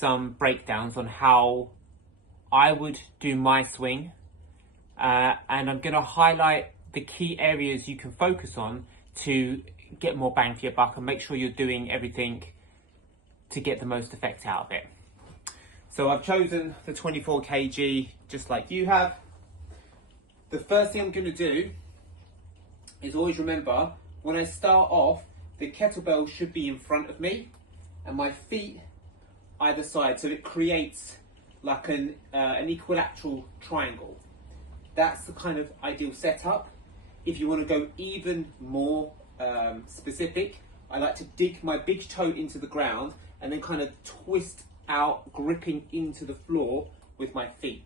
some breakdowns on how I would do my swing, and I'm going to highlight the key areas you can focus on to get more bang for your buck and make sure you're doing everything to get the most effect out of it. So I've chosen the 24 kg just like you have. The first thing I'm going to do is always remember, when I start off, the kettlebell should be in front of me and my feet either side, so it creates like an equilateral triangle. That's the kind of ideal setup. If you want to go even more specific, I like to dig my big toe into the ground and then kind of twist out, gripping into the floor with my feet.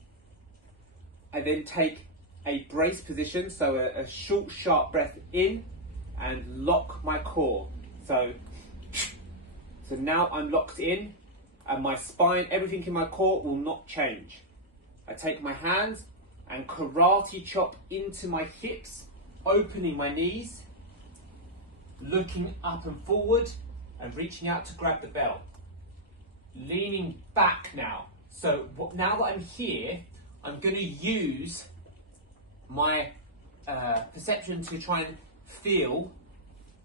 I then take a brace position, so a short, sharp breath in and lock my core. So now I'm locked in and my spine, everything in my core will not change. I take my hands and karate chop into my hips, opening my knees, looking up and forward and reaching out to grab the bell. Leaning back now. So now that I'm here, I'm going to use my perception to try and feel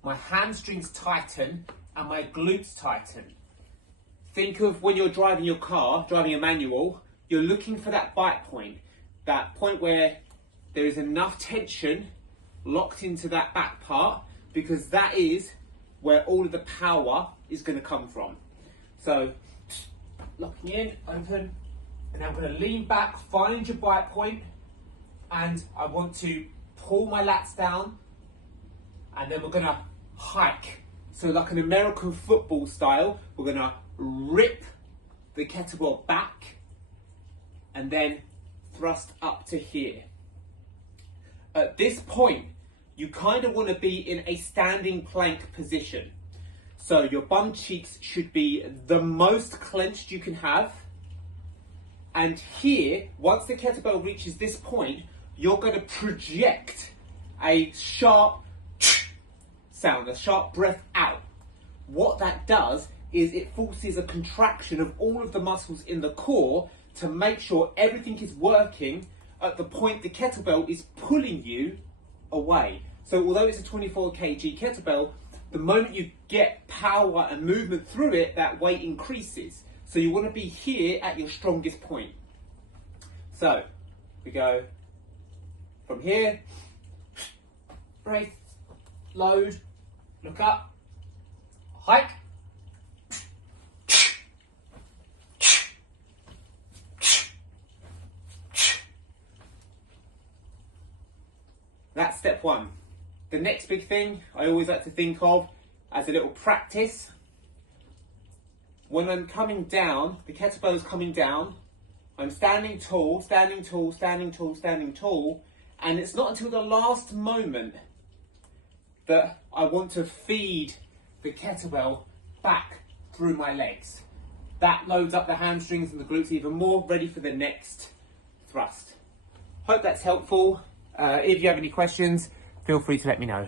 my hamstrings tighten and my glutes tighten. Think of when you're driving your car, driving a manual, you're looking for that bite point, that point where there is enough tension locked into that back part, because that is where all of the power is going to come from. So locking in, open, and I'm going to lean back, find your bite point, and I want to pull my lats down, and then we're going to hike. So like an American football style, we're going to rip the kettlebell back and then thrust up to here. At this point, you kind of want to be in a standing plank position. So your bum cheeks should be the most clenched you can have. And here, once the kettlebell reaches this point, you're going to project a sharp sound, a sharp breath out. What that does is it forces a contraction of all of the muscles in the core to make sure everything is working at the point the kettlebell is pulling you away. So although it's a 24 kg kettlebell, the moment you get power and movement through it, that weight increases. So you want to be here at your strongest point. So we go from here, brace, load, look up, hike, that's step one. The next big thing I always like to think of as a little practice, when I'm coming down, the kettlebell is coming down, I'm standing tall, standing tall, standing tall, standing tall, and it's not until the last moment that I want to feed the kettlebell back through my legs. That loads up the hamstrings and the glutes even more, ready for the next thrust. Hope that's helpful. If you have any questions, feel free to let me know.